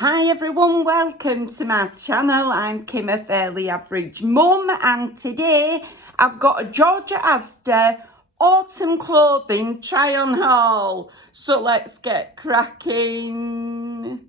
Hi everyone, welcome to my channel. I'm Kim, a fairly average mum, and today I've got a Georgia Asda autumn clothing try on haul. So let's get cracking.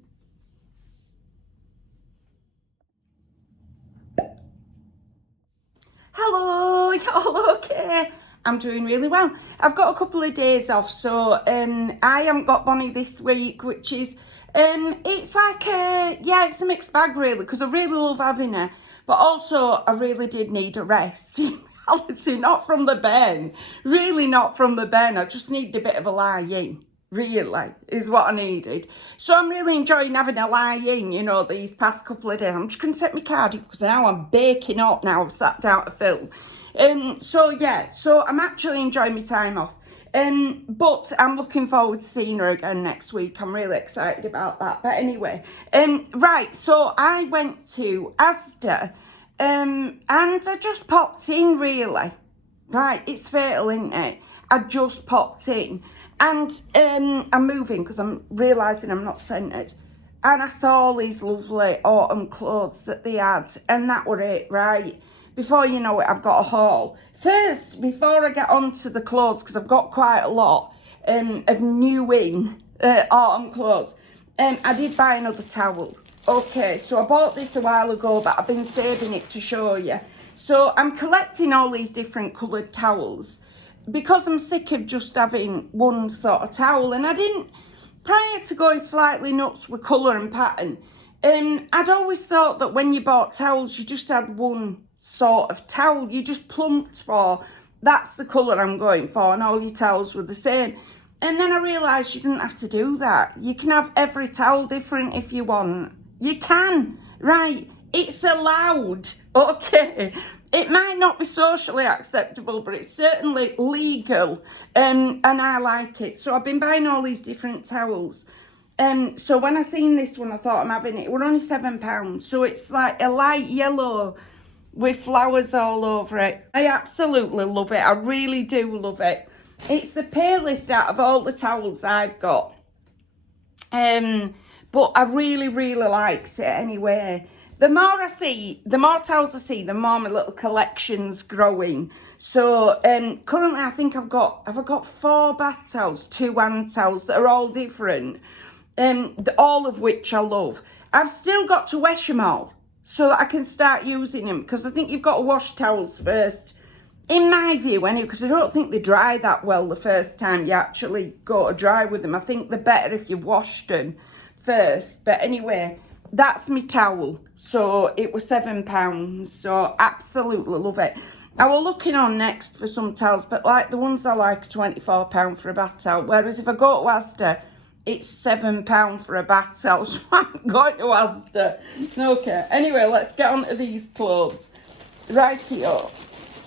Hello, you all okay? I'm doing really well. I've got a couple of days off, so I haven't got Bonnie this week, which is it's like it's a mixed bag really, because I really love having her, but also I really did need a rest. In reality, not from the ben, really not from the ben. I just needed a bit of a lie in. Really is what I needed. So I'm really enjoying having a lie in, these past couple of days. I'm just going to set my card in because now I'm baking hot now. I've sat down to film. So I'm actually enjoying my time off. But I'm looking forward to seeing her again next week. I'm really excited about that. But anyway, right, so I went to Asda and I just popped in really. Right, it's fatal, isn't it? I just popped in. And I'm moving because I'm realising I'm not centred. And I saw all these lovely autumn clothes that they had. And that were it, right? Before you know it, I've got a haul. First, before I get on to the clothes, because I've got quite a lot of new in autumn clothes, I did buy another towel. Okay, so I bought this a while ago, but I've been saving it to show you. So I'm collecting all these different coloured towels, because I'm sick of just having one sort of towel. And I didn't, prior to going slightly nuts with colour and pattern, I'd always thought that when you bought towels, you just had one sort of towel. You just plumped for, that's the colour I'm going for, and all your towels were the same. And then I realised you didn't have to do that. You can have every towel different if you want. You can, right? It's allowed, okay? It might not be socially acceptable, but it's certainly legal, and I like it. So I've been buying all these different towels. So when I seen this one, I thought I'm having it. It was only £7. So it's like a light yellow with flowers all over it. I absolutely love it. I really do love it. It's the palest out of all the towels I've got. But I really, really likes it anyway. The more I see, the more towels I see, the more my little collection's growing. So currently I think I've got 4 bath towels, 2 hand towels that are all different, all of which I love. I've still got to wash them all so that I can start using them, because I think you've got to wash towels first, in my view anyway, because I don't think they dry that well the first time you actually go to dry with them. I think they're better if you've washed them first. But anyway, that's my towel. So it was £7. So absolutely love it. I was looking on next for some towels, but like the ones I like are £24 for a bath towel. Whereas if I go to Asda, it's £7 for a bath towel. So I'm going to Asda. Okay, anyway, let's get on to these clothes. Rightio.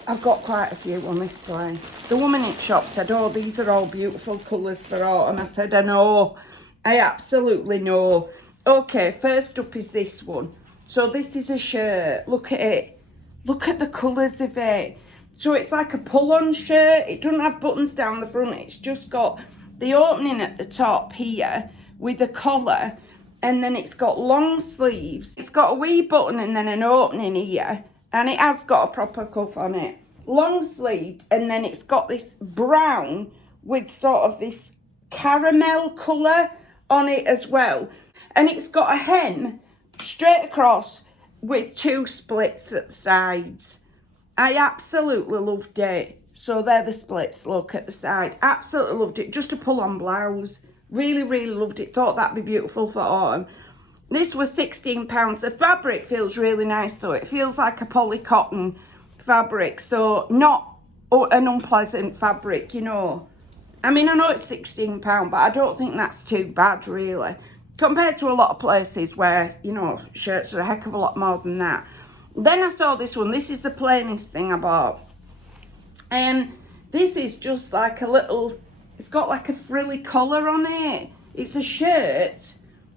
I've got quite a few on this way. The woman in shop said, oh, these are all beautiful colours for autumn. I said, I know. I absolutely know. Okay, first up is this one. So this is a shirt. Look at it. Look at the colours of it. So it's like a pull-on shirt. It doesn't have buttons down the front. It's just got the opening at the top here with the collar. And then it's got long sleeves. It's got a wee button and then an opening here. And it has got a proper cuff on it. Long sleeved. And then it's got this brown with sort of this caramel colour on it as well. And it's got a hem straight across with 2 splits at the sides. I absolutely loved it. So they're the splits, look, at the side. Absolutely loved it. Just a pull-on blouse. Really, really loved it. Thought that'd be beautiful for autumn. This was £16. The fabric feels really nice though. It feels like a poly cotton fabric. So not an unpleasant fabric, you know. I mean, I know it's £16, but I don't think that's too bad really, compared to a lot of places where, you know, shirts are a heck of a lot more than that. Then I saw this one. This is the plainest thing I bought. This is just like a little, it's got like a frilly collar on it. It's a shirt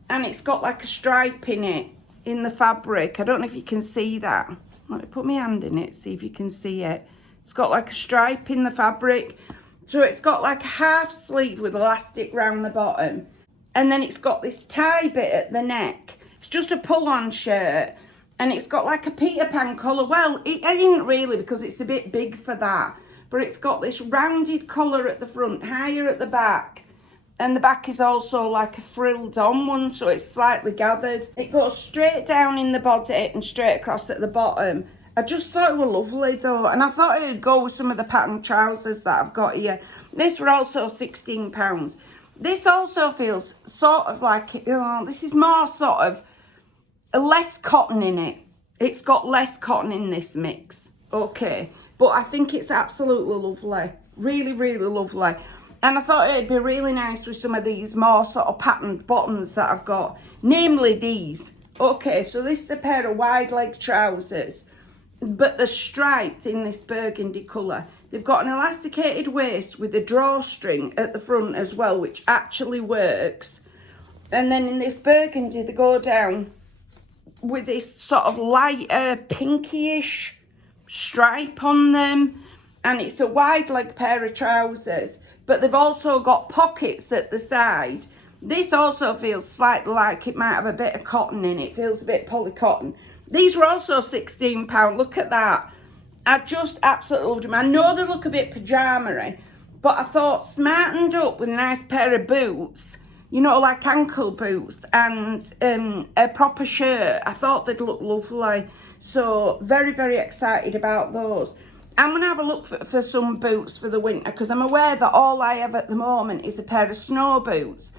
and it's got like a stripe in it, in the fabric. I don't know if you can see that. Let me put my hand in it, see if you can see it. It's got like a stripe in the fabric. So it's got like a half sleeve with elastic round the bottom. And then it's got this tie bit at the neck. It's just a pull-on shirt. And it's got like a Peter Pan colour. Well, it ain't really because it's a bit big for that. But it's got this rounded collar at the front, higher at the back. And the back is also like a frilled on one, so it's slightly gathered. It goes straight down in the body and straight across at the bottom. I just thought it were lovely though. And I thought it would go with some of the pattern trousers that I've got here. This were also £16. This also feels sort of like, this is more sort of less cotton in it. It's got less cotton in this mix. Okay. But I think it's absolutely lovely. Really, really lovely. And I thought it'd be really nice with some of these more sort of patterned bottoms that I've got. Namely these. Okay, so this is a pair of wide leg trousers. But they're striped in this burgundy colour. They've got an elasticated waist with a drawstring at the front as well, which actually works. And then in this burgundy, they go down with this sort of lighter pinkyish stripe on them. And it's a wide leg pair of trousers, but they've also got pockets at the side. This also feels slightly like it might have a bit of cotton in it. It feels a bit polycotton. These were also £16. Look at that. I just absolutely loved them. I know they look a bit pyjama-y, but I thought smartened up with a nice pair of boots, you know, like ankle boots, and a proper shirt. I thought they'd look lovely. So very, very excited about those. I'm going to have a look for some boots for the winter, because I'm aware that all I have at the moment is a pair of snow boots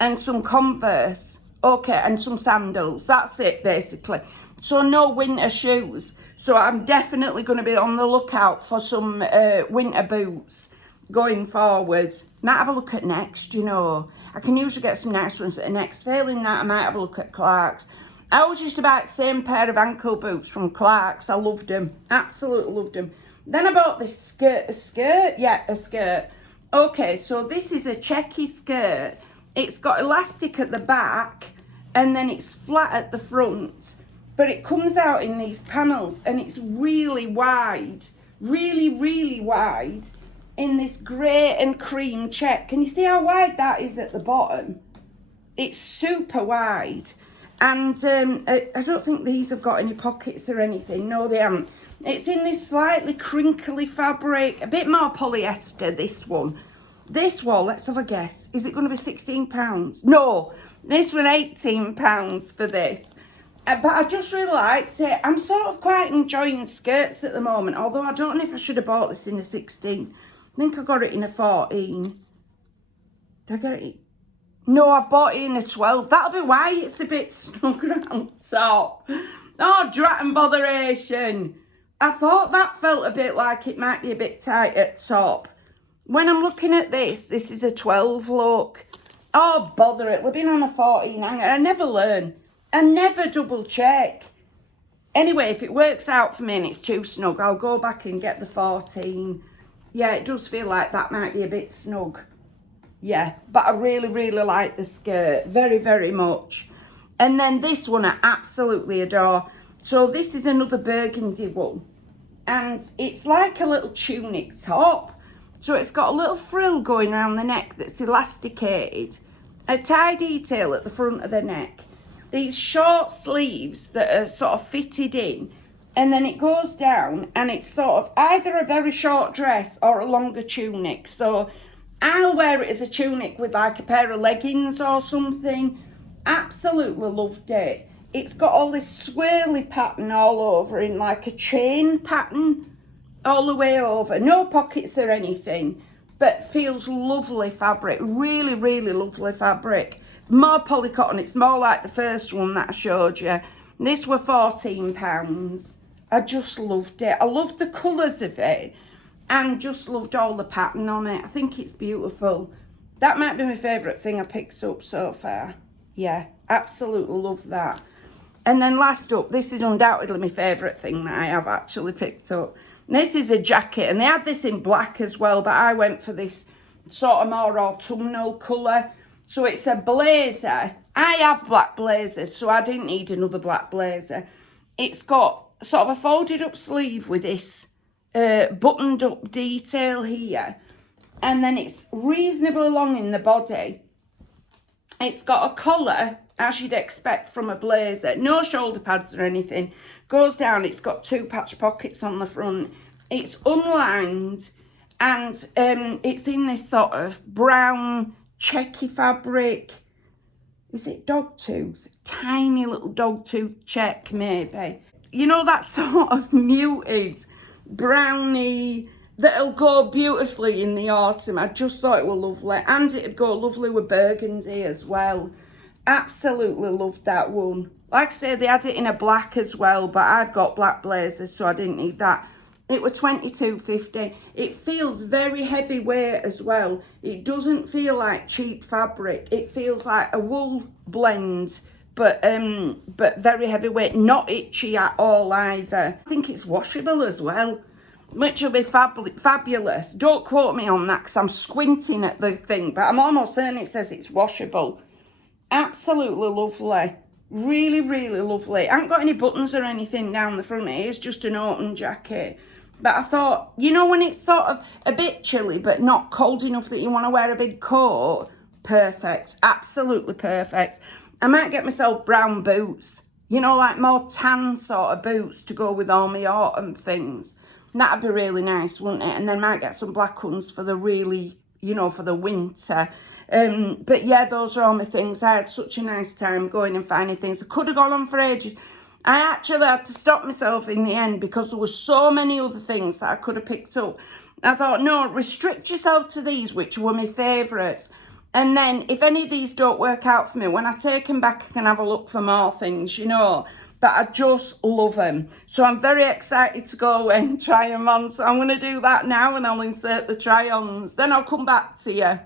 and some Converse. Okay, and some sandals. That's it, basically. So no winter shoes. So I'm definitely going to be on the lookout for some winter boots going forwards. Might have a look at Next, you know. I can usually get some nice ones at Next. Failing that, I might have a look at Clark's. I always used to buy the same pair of ankle boots from Clark's. I loved them. Absolutely loved them. Then I bought this skirt. A skirt? Yeah, a skirt. Okay, so this is a checky skirt. It's got elastic at the back and then it's flat at the front. But it comes out in these panels and it's really wide. Really, really wide. In this grey and cream check. Can you see how wide that is at the bottom? It's super wide. And I don't think these have got any pockets or anything. No, they haven't. It's in this slightly crinkly fabric. A bit more polyester, this one. This one, let's have a guess. Is it going to be £16? No, this one £18 for this. But I just really liked it. I'm sort of quite enjoying skirts at the moment. Although I don't know if I should have bought this in a 16. I think I got it in a 14. Did I get it? No, I bought it in a 12. That'll be why it's a bit snug around top. Oh, drat and botheration. I thought that felt a bit like it might be a bit tight at top. When I'm looking at this is a 12 look. Oh, bother it. We've been on a 14 hanger. I never learn. I never double check. Anyway, if it works out for me and it's too snug, I'll go back and get the 14. Yeah, it does feel like that might be a bit snug. Yeah, but I really, really like the skirt. Very, very much. And then this one I absolutely adore. So this is another burgundy one. And it's like a little tunic top. So it's got a little frill going around the neck that's elasticated. A tie detail at the front of the neck. These short sleeves that are sort of fitted in. And then it goes down and it's sort of either a very short dress or a longer tunic. So I'll wear it as a tunic with like a pair of leggings or something. Absolutely loved it. It's got all this swirly pattern all over in like a chain pattern all the way over. No pockets or anything, but feels lovely fabric. Really, really lovely fabric. More polycotton. It's more like the first one that I showed you. This were £14. I just loved it. I loved the colours of it and just loved all the pattern on it. I think it's beautiful. That might be my favourite thing I picked up so far. Yeah, absolutely love that. And then last up, this is undoubtedly my favourite thing that I have actually picked up. This is a jacket, and they had this in black as well, but I went for this sort of more autumnal colour. So it's a blazer. I have black blazers, so I didn't need another black blazer. It's got sort of a folded up sleeve with this buttoned up detail here. And then it's reasonably long in the body. It's got a collar as you'd expect from a blazer. No shoulder pads or anything. Goes down, it's got 2 patch pockets on the front. It's unlined, and it's in this sort of brown checky fabric. Is it dog tooth? Tiny little dog tooth check, maybe. You know, that sort of muted brownie that'll go beautifully in the autumn. I just thought it was lovely, and it'd go lovely with burgundy as well. Absolutely loved that one. Like I say, they had it in a black as well, but I've got black blazers, so I didn't need that. It was $22.50. It feels very heavyweight as well. It doesn't feel like cheap fabric. It feels like a wool blend, but very heavyweight. Not itchy at all either. I think it's washable as well, which will be fabulous. Don't quote me on that because I'm squinting at the thing, but I'm almost certain it says it's washable. Absolutely lovely. Really, really lovely. I haven't got any buttons or anything down the front. It is just an open jacket. But I thought, you know, when it's sort of a bit chilly but not cold enough that you want to wear a big coat, perfect. Absolutely perfect. I might get myself brown boots, you know, like more tan sort of boots to go with all my autumn things. That'd be really nice, wouldn't it? And then might get some black ones for the really, you know, for the winter. But yeah, those are all my things. I had such a nice time going and finding things. I could have gone on for ages. I actually had to stop myself in the end because there were so many other things that I could have picked up. I thought, no, restrict yourself to these, which were my favourites. And then if any of these don't work out for me, when I take them back, I can have a look for more things, you know. But I just love them. So I'm very excited to go and try them on. So I'm going to do that now, and I'll insert the try-ons. Then I'll come back to you.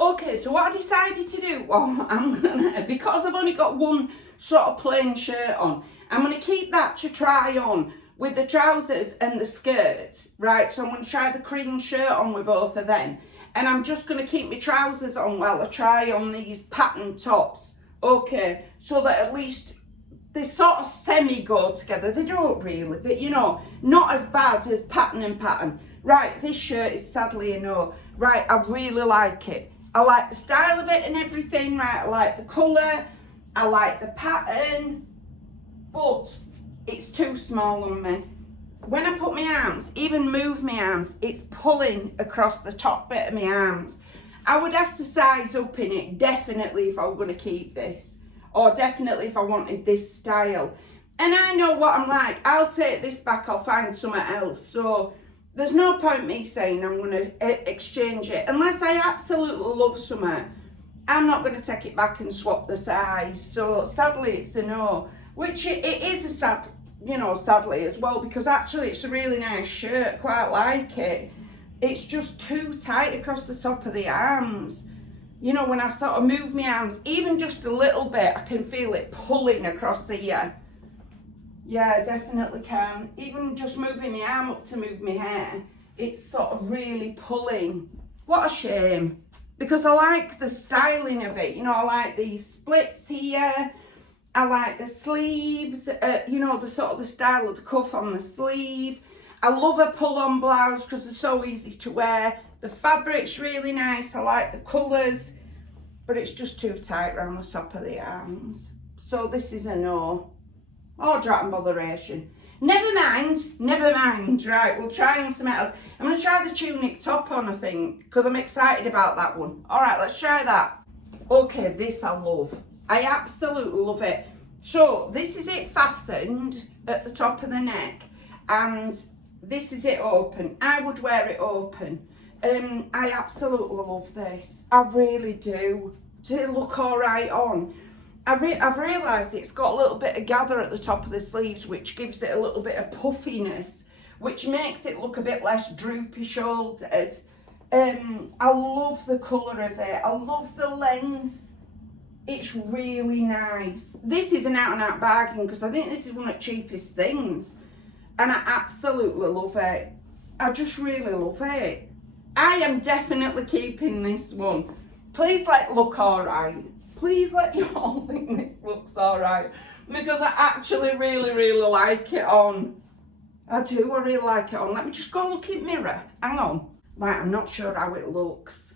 Okay, so what I decided to do, well, I'm gonna, because I've only got one sort of plain shirt on, I'm going to keep that to try on with the trousers and the skirts, right? So I'm going to try the cream shirt on with both of them. And I'm just going to keep my trousers on while I try on these pattern tops. Okay, so that at least they sort of semi-go together. They don't really, but you know, not as bad as pattern and pattern. Right, this shirt is sadly a no. Right, I really like it. I like the style of it and everything, right? I like the colour, I like the pattern, but it's too small on me. When I put my arms, even move my arms, it's pulling across the top bit of my arms. I would have to size up in it, definitely, if I were going to keep this. Or definitely if I wanted this style. And I know what I'm like. I'll take this back, I'll find something else. So there's no point me saying I'm going to exchange it. Unless I absolutely love something, I'm not going to take it back and swap the size. So sadly it's a no. Which it is a sad, you know, sadly as well, because actually it's a really nice shirt, quite like it. It's just too tight across the top of the arms. You know, when I sort of move my arms, even just a little bit, I can feel it pulling across the ear. Yeah, I definitely can. Even just moving my arm up to move my hair, it's sort of really pulling. What a shame. Because I like the styling of it. You know, I like these splits here. I like the sleeves, you know, the sort of the style of the cuff on the sleeve. I love a pull-on blouse because they're so easy to wear. The fabric's really nice. I like the colours, but it's just too tight around the top of the arms. So this is a no. Oh, drat and botheration. Never mind. Right, we'll try on something else. I'm going to try the tunic top on, I think, because I'm excited about that one. All right, let's try that. Okay, this I love. I absolutely love it. So this is it fastened at the top of the neck, and this is it open. I would wear it open. I absolutely love this. I really do. Does it look all right on? I've realised it's got a little bit of gather at the top of the sleeves, which gives it a little bit of puffiness, which makes it look a bit less droopy shouldered. I love the colour of it. I love the length. It's really nice. This is an out and out bargain because I think this is one of the cheapest things. And I absolutely love it. I just really love it. I am definitely keeping this one. Please let it look alright. Please let you all think this looks alright. Because I actually really like it on. I do, I really like it on. Let me just go look in the mirror. Hang on. Right, I'm not sure how it looks.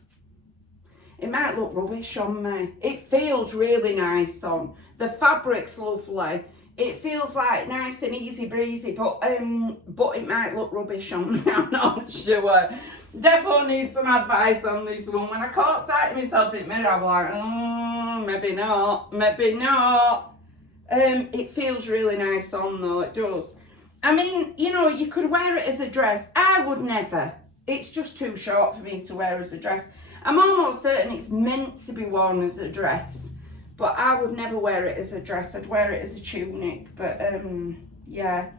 It might look rubbish on me. It feels really nice on. The fabric's lovely. It feels like nice and easy breezy, but it might look rubbish on me. I'm not sure. Defo need some advice on this one. When I caught sight of myself in the mirror, I'm like, maybe not, maybe not. It feels really nice on though, it does. I mean, you know, you could wear it as a dress. I would never. It's just too short for me to wear as a dress. I'm almost certain it's meant to be worn as a dress, but I would never wear it as a dress. I'd wear it as a tunic, but yeah.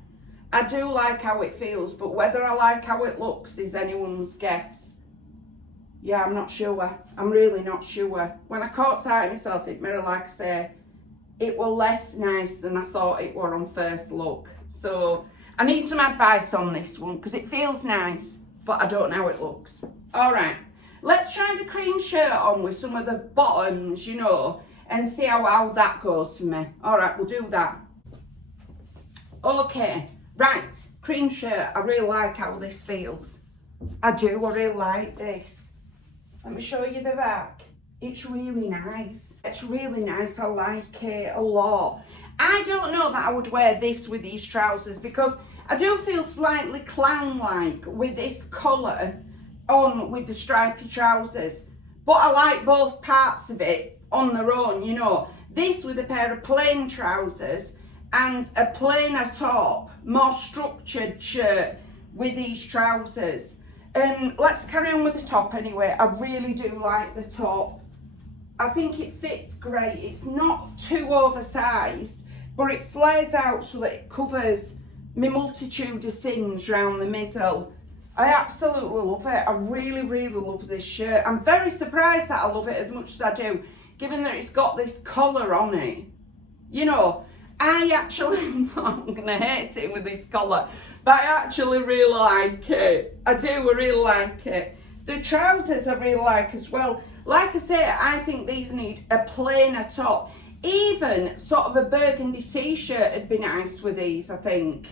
I do like how it feels, but whether I like how it looks is anyone's guess. Yeah, I'm not sure. I'm really not sure. When I caught sight of myself in the mirror, like I say, it were less nice than I thought it were on first look. So I need some advice on this one because it feels nice, but I don't know how it looks. All right. Let's try the cream shirt on with some of the bottoms, you know, and see how that goes for me. All right, we'll do that. Okay, right, cream shirt. I really like how this feels. I do, I really like this. Let me show you the back. It's really nice. It's really nice, I like it a lot. I don't know that I would wear this with these trousers because I do feel slightly clown-like with this colour on with the stripy trousers, but I like both parts of it on their own, you know. This with a pair of plain trousers and a plainer top, more structured shirt with these trousers. Let's carry on with the top anyway. I really do like the top. I think it fits great. It's not too oversized, but it flares out so that it covers my multitude of seams around the middle. I absolutely love it. I really, really love this shirt. I'm very surprised that I love it as much as I do, given that it's got this collar on it. You know, I actually thought I'm going to hate it with this collar, but I actually really like it. I do, I really like it. The trousers I really like as well. Like I say, I think these need a plainer top. Even sort of a burgundy t-shirt would be nice with these, I think.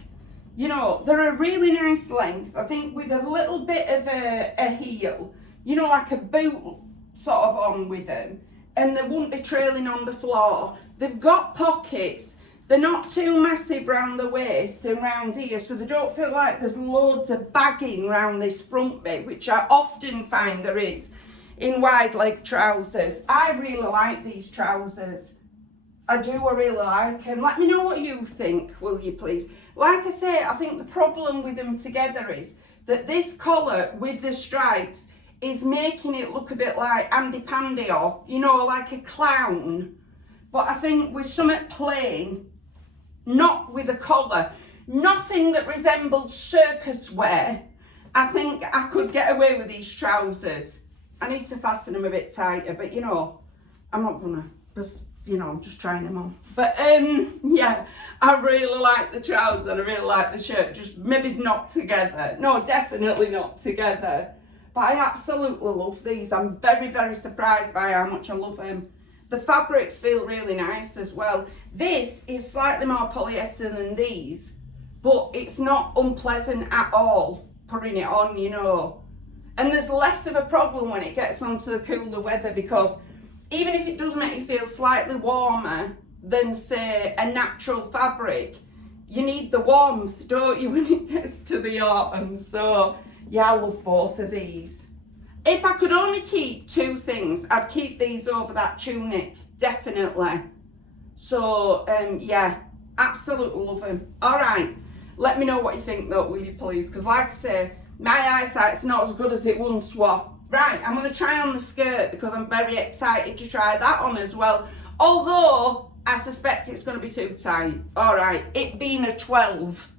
You know, they're a really nice length. I think with a little bit of a heel, you know, like a boot sort of on with them. And they won't be trailing on the floor. They've got pockets. They're not too massive round the waist and round here, so they don't feel like there's loads of bagging round this front bit, which I often find there is in wide leg trousers. I really like these trousers. I do, I really like them. Let me know what you think, will you please? Like I say, I think the problem with them together is that this collar with the stripes is making it look a bit like Andy Pandy, or, you know, like a clown. But I think with something plain, not with a collar, nothing that resembled circus wear, I think I could get away with these trousers. I need to fasten them a bit tighter, but you know, I'm not gonna, because, you know, I'm just trying them on. But yeah, I really like the trousers and I really like the shirt, just maybe it's not together. No, definitely not together. But I absolutely love these. I'm very, very surprised by how much I love them. The fabrics feel really nice as well. This is slightly more polyester than these, but it's not unpleasant at all putting it on, you know. And there's less of a problem when it gets onto the cooler weather, because even if it does make you feel slightly warmer than, say, a natural fabric, you need the warmth, don't you, when it gets to the autumn. So, yeah, I love both of these. If I could only keep two things, I'd keep these over that tunic, definitely. So, yeah, absolutely love them. All right, let me know what you think, though, will you please? Because, like I say, my eyesight's not as good as it once was. Right, I'm going to try on the skirt because I'm very excited to try that on as well. Although, I suspect it's going to be too tight. All right, it being a 12.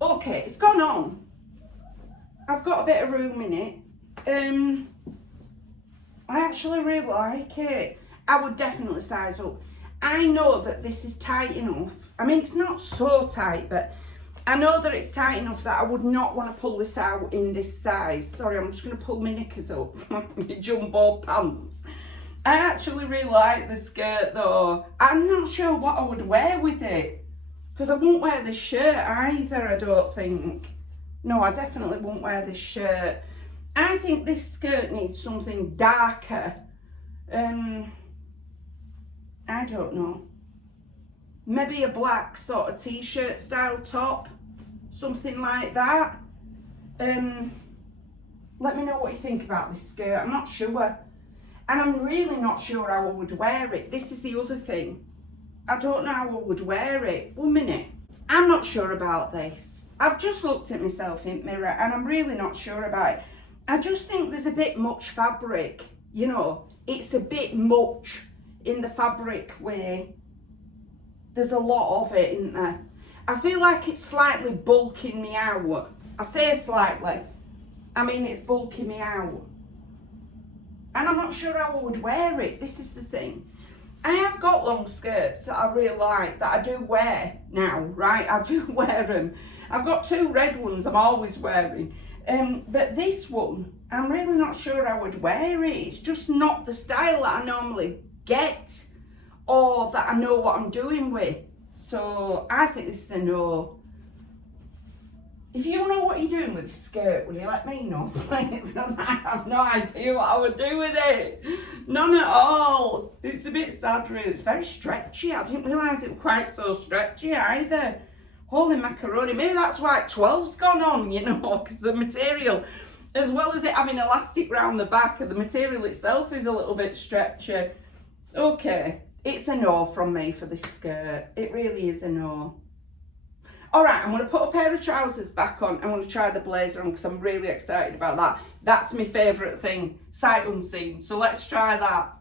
Okay, it's gone on. I've got a bit of room in it. I actually really like it. I would definitely size up. I know that this is tight enough. I mean, it's not so tight, but I know that it's tight enough that I would not want to pull this out in this size. Sorry, I'm just going to pull my knickers up, my jumbo pants. I actually really like the skirt though. I'm not sure what I would wear with it, because I won't wear this shirt either, I don't think. No, I definitely won't wear this shirt. I think this skirt needs something darker. I don't know. Maybe a black sort of t-shirt style top. Something like that. Let me know what you think about this skirt. I'm not sure. And I'm really not sure how I would wear it. This is the other thing. I don't know how I would wear it. 1 minute. I'm not sure about this. I've just looked at myself in the mirror and I'm really not sure about it. I just think there's a bit much fabric, you know. It's a bit much in the fabric way. There's a lot of it, isn't there? I feel like it's slightly bulking me out. I say slightly. I mean, it's bulking me out. And I'm not sure how I would wear it. This is the thing. I have got long skirts that I really like, that I do wear now, right? I do wear them. I've got 2 red ones I'm always wearing. But this one, I'm really not sure I would wear it. It's just not the style that I normally get or that I know what I'm doing with. So I think this is a no. If you know what you're doing with this skirt, will you let me know, please? Because I have no idea what I would do with it. None at all. It's a bit sad, really. It's very stretchy. I didn't realise it was quite so stretchy either. Holy macaroni. Maybe that's why 12's gone on, you know, because the material, as well as it having elastic round the back, the material itself is a little bit stretchy. Okay, it's a no from me for this skirt. It really is a no. All right, I'm going to put a pair of trousers back on. I'm going to try the blazer on because I'm really excited about that. That's my favourite thing, sight unseen. So let's try that.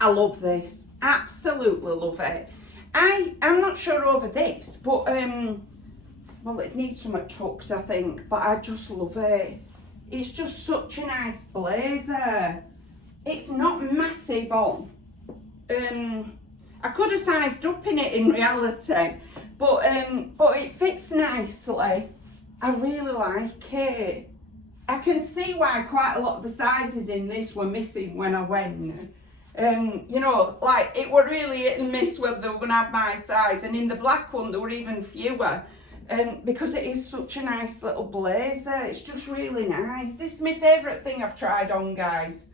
I love this. Absolutely love it. I'm not sure over this, but, well, it needs some tucked, I think. But I just love it. It's just such a nice blazer. It's not massive on. I could have sized up in it in reality. But it fits nicely. I really like it. I can see why quite a lot of the sizes in this were missing when I went. You know, like it were really hit and miss whether they were going to have my size. And in the black one, there were even fewer. Because it is such a nice little blazer. It's just really nice. This is my favourite thing I've tried on, guys.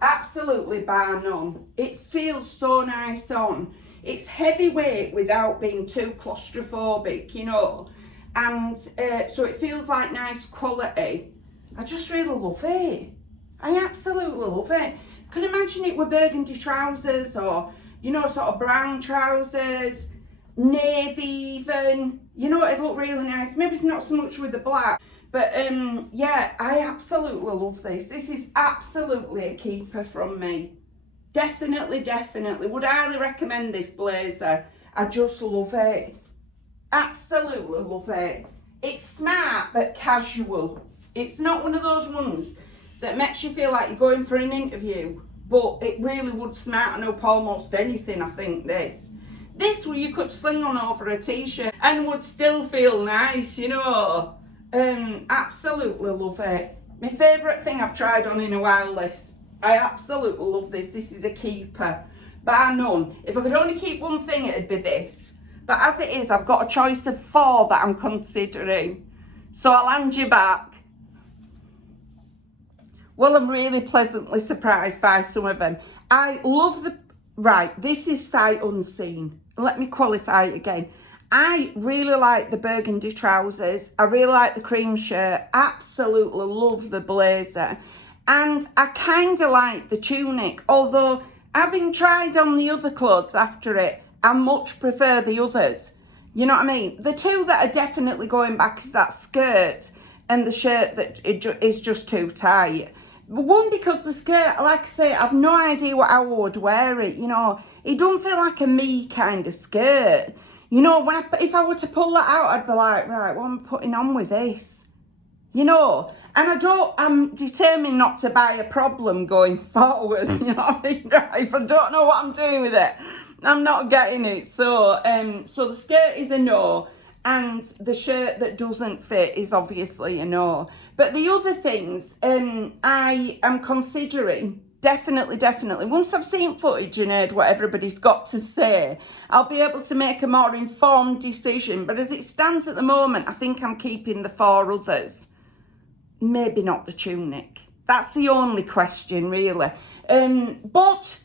Absolutely bar none. It feels so nice on. It's heavyweight without being too claustrophobic, you know, and so it feels like nice quality. I just really love it. I absolutely love it. Could imagine it with burgundy trousers or, you know, sort of brown trousers, navy even, you know, it'd look really nice. Maybe it's not so much with the black, but yeah, I absolutely love this. This is absolutely a keeper from me. Definitely, definitely. Would highly recommend this blazer. I just love it. Absolutely love it. It's smart but casual. It's not one of those ones that makes you feel like you're going for an interview, but it really would smarten up almost anything, I think, this. This one you could sling on over a t-shirt and would still feel nice, you know. Absolutely love it. My favourite thing I've tried on in a while, this. I absolutely love this. This is a keeper, bar none. If I could only keep one thing, it'd be this. But as it is, I've got a choice of 4 that I'm considering. So I'll hand you back. Well, I'm really pleasantly surprised by some of them. I love the... Right, this is sight unseen. Let me qualify it again. I really like the burgundy trousers. I really like the cream shirt. Absolutely love the blazer. And I kind of like the tunic, although having tried on the other clothes after it, I much prefer the others. You know what I mean? The 2 that are definitely going back is that skirt and the shirt that is just too tight. One, because the skirt, like I say, I've no idea what I would wear it, you know. It don't feel like a me kind of skirt. You know, if I were to pull that out, I'd be like, right, what am I putting on with this? You know, and I'm determined not to buy a problem going forward, you know what I mean? Right? If I don't know what I'm doing with it, I'm not getting it. So the skirt is a no, and the shirt that doesn't fit is obviously a no. But the other things, I am considering, definitely. Once I've seen footage and heard what everybody's got to say, I'll be able to make a more informed decision. But as it stands at the moment, I think I'm keeping the 4 others. Maybe not the tunic. That's the only question, really. But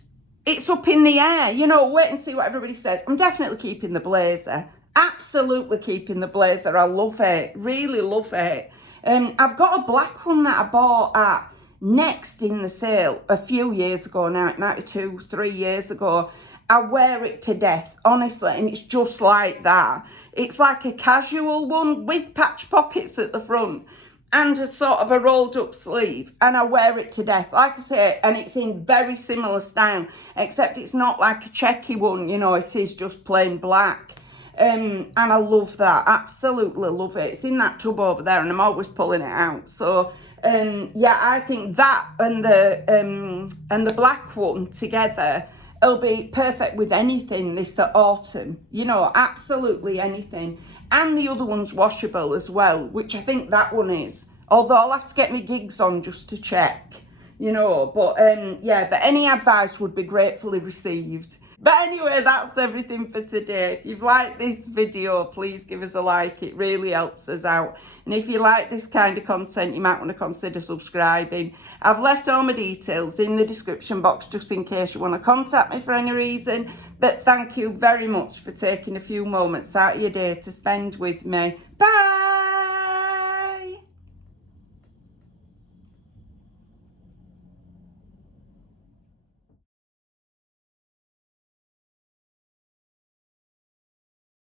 it's up in the air, you know, wait and see what everybody says. I'm definitely keeping the blazer. Absolutely keeping the blazer. I love it. Really love it. I've got a black one that I bought at Next in the sale a few years ago now. It might be 2-3 years ago. I wear it to death, honestly, and it's just like that. It's like a casual one with patch pockets at the front and a sort of a rolled up sleeve, and I wear it to death, like I say, and it's in very similar style, except it's not like a checky one, you know, it is just plain black. And I love that, absolutely love it. It's in that tub over there and I'm always pulling it out. So yeah, I think that and the black one together, it'll be perfect with anything this autumn, you know, absolutely anything. And the other one's washable as well, which I think that one is. Although I'll have to get my gigs on just to check, you know. But yeah, but any advice would be gratefully received. But anyway, that's everything for today. If you've liked this video, please give us a like. It really helps us out. And if you like this kind of content, you might want to consider subscribing. I've left all my details in the description box just in case you want to contact me for any reason. But thank you very much for taking a few moments out of your day to spend with me. Bye!